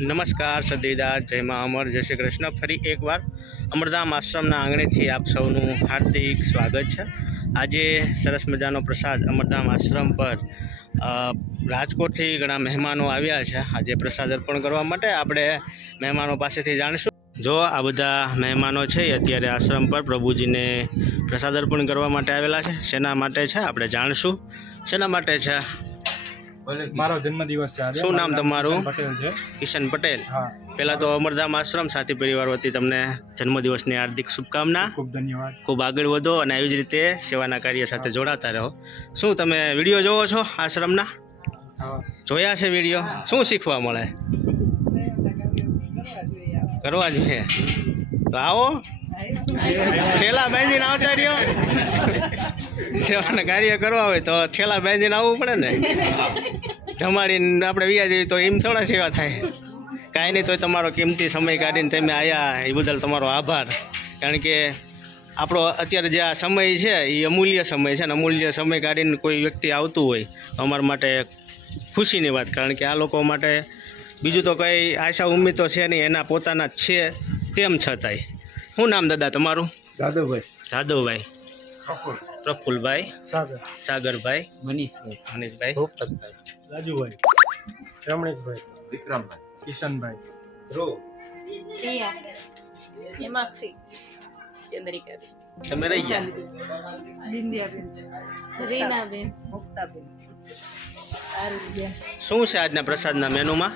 નમસ્કાર સદીદા જય મા અમર, જય શ્રી કૃષ્ણ. ફરી એકવાર અમરધામ આશ્રમના આંગણેથી આપ સૌનું હાર્દિક સ્વાગત છે. આજે સરસ મજાનો પ્રસાદ અમરધામ આશ્રમ પર રાજકોટથી ઘણા મહેમાનો આવ્યા છે. આજે પ્રસાદ અર્પણ કરવા માટે આપણે મહેમાનો પાસેથી જાણીશું. જો આ બધા મહેમાનો છે એ અત્યારે આશ્રમ પર પ્રભુજીને પ્રસાદ અર્પણ કરવા માટે આવેલા છે. શેના માટે છે આપણે જાણીશું. શેના માટે છે? મારો જન્મદિવસ છે શું નામ તમારું? કિશન પટેલ છે. કિશન પટેલ. હા. પહેલાં તો અમરધામ આશ્રમ સાથી પરિવાર વતી તમને જન્મદિવસની હાર્દિક શુભકામના. ખૂબ ધન્યવાદ. ખૂબ આગળ વધો અને આવી જ રીતે સેવાના કાર્ય સાથે જોડાતા રહો. શું તમે વીડિયો જોવો છો આશ્રમના? જોયા છે વીડિયો? શું શીખવા મળે? કરવા જોઈએ. તો આવો. થેલા બાંધીને આવતા રહ્યો. સેવાના કાર્ય કરવા હોય તો થેલા બાંધીને આવવું પડે ને. જમાડીને આપણે વ્યા જઈએ તો એમ થોડા સેવા થાય. કાંઈ નહીં તો તમારો કિંમતી સમય કાઢીને તમે આવ્યા એ બદલ તમારો આભાર. કારણ કે આપણો અત્યારે જે આ સમય છે, એ અમૂલ્ય સમય છે ને અમૂલ્ય સમય કાઢીને કોઈ વ્યક્તિ આવતું હોય અમારા માટે ખુશીની વાત. કારણ કે આ લોકો માટે બીજું તો કંઈ આશા ઉમ્મીદ તો છે નહીં, એના પોતાના છે, તેમ છતાંય. શું નામ દાદા તમારું? જાદવભાઈ. જાદવભાઈ. પ્રફુલભાઈ. સાગર. સાગરભાઈ. મનીષભાઈ. મનીષભાઈ. ભોપતભાઈ રાજુભાઈ. રમણીકભાઈ. વિક્રમભાઈ. કિશનભાઈ. પ્રિયા. હેમાક્ષી. ચંદ્રિકાબેન. તમે રહી ગયા? રીનાબેન. મુક્તાબેન. શું છે આજના પ્રસાદના મેનુમાં?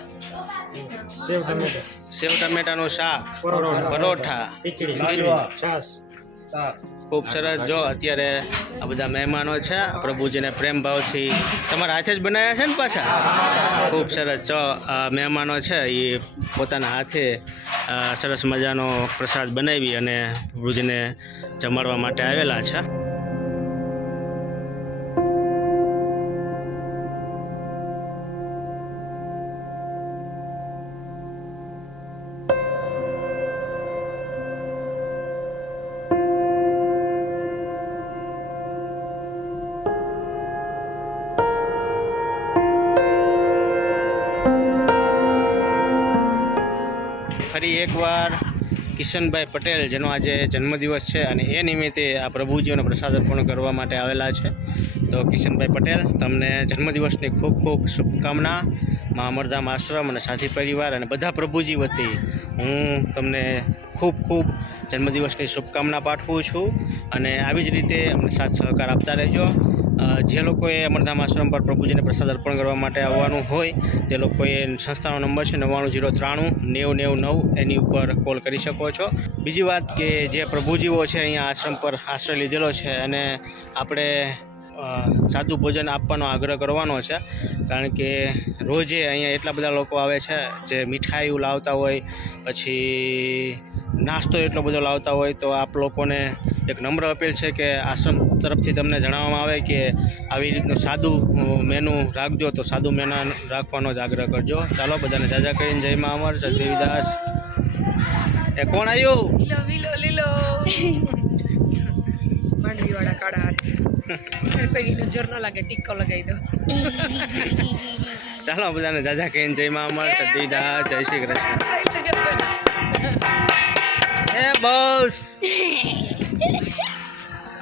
સેવ ટમેટા સેવ ટમેટાનું શાક પરોઠા. ખૂબ સરસ. જો અત્યારે આ બધા મહેમાનો છે પ્રભુજીને પ્રેમ ભાવથી તમારા હાથે જ બનાવ્યા છે ને પાછા? ખૂબ સરસ. જો મહેમાનો છે એ પોતાના હાથે સરસ મજાનો પ્રસાદ બનાવી અને પ્રભુજીને જમાડવા માટે આવેલા છે. ફરી એકવાર કિશનભાઈ પટેલ, જેનો આજે જન્મદિવસ છે અને એ નિમિત્તે આ પ્રભુજીઓનો પ્રસાદ અર્પણ કરવા માટે આવેલા છે. તો કિશનભાઈ પટેલ, તમને જન્મદિવસની ખૂબ ખૂબ શુભકામના, મા અમરધામ આશ્રમ અને સાથી પરિવાર અને બધા પ્રભુજી વતી હું તમને ખૂબ ખૂબ જન્મદિવસની શુભકામના પાઠવું છું. અને આવી જ રીતે અમને સાથ સહકાર આપતા રહેજો. જે લોકોએ અમરધામ આશ્રમ પર પ્રભુજીને પ્રસાદ અર્પણ કરવા માટે આવવાનું હોય, તે લોકોએ સંસ્થાનો નંબર છે નવ્વાણું જીરો ત્રાણું નેવું નેવું નવ એની ઉપર કોલ કરી શકો છો. બીજી વાત કે જે પ્રભુજીઓ છે અહીંયા આશ્રમ પર આશ્રય લીધેલો છે અને આપણે સાદું ભોજન આપવાનો આગ્રહ કરવાનો છે, કારણ કે રોજે અહીંયા એટલા બધા લોકો આવે છે, જે મીઠાઈઓ લાવતા હોય, પછી નાસ્તો એટલો બધો લાવતા હોય તો આપ લોકોને એક નમ્ર અપીલ છે કે આશ્રમ તરફથી તમને જણાવવામાં આવે કે આવી રીતનું સાદું મેનું રાખજો તો સાદું મેનુ રાખવાનો જ આગ્રહ કરજો. ચાલો બધાને જાજા કરીને જય મા અમર દેવીદાસ. એ કોણ આવ્યું લીલો લીલો લીલો. માંડવીવાળા કાળા હાથ. કોઈ નજર ન લાગે ટીકો લગાવી દો. ચાલો બધાને જાજા કહીને જય મા અમર દેવીદાસ જય શ્રી કૃષ્ણ. એ બસ.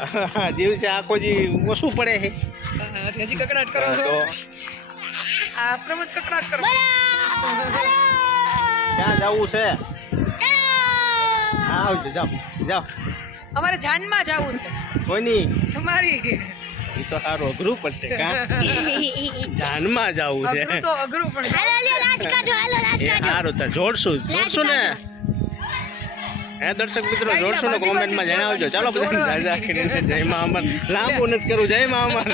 દિવસે આખો જી ઓછું પડે છે? હજી કકડાટ કરો છો? આશ્રમ જ કકડાટ કરો. ક્યાં જવું છે? આવજો જાઓ જાઓ. અમારે જાનમાં જવું છે. કોની? તમારી એ તો સારું અઘરું પડશે કા? જાનમાં જવું છે. અઘરું તો અઘરું એ સારું તો જોડશું જોડશું ને? હે દર્શક મિત્રો જોડશો ને કોમેન્ટમાં જણાવજો. ચાલો બધા જય મા અમર. લાંબુ નથી કરવું જય મા અમર.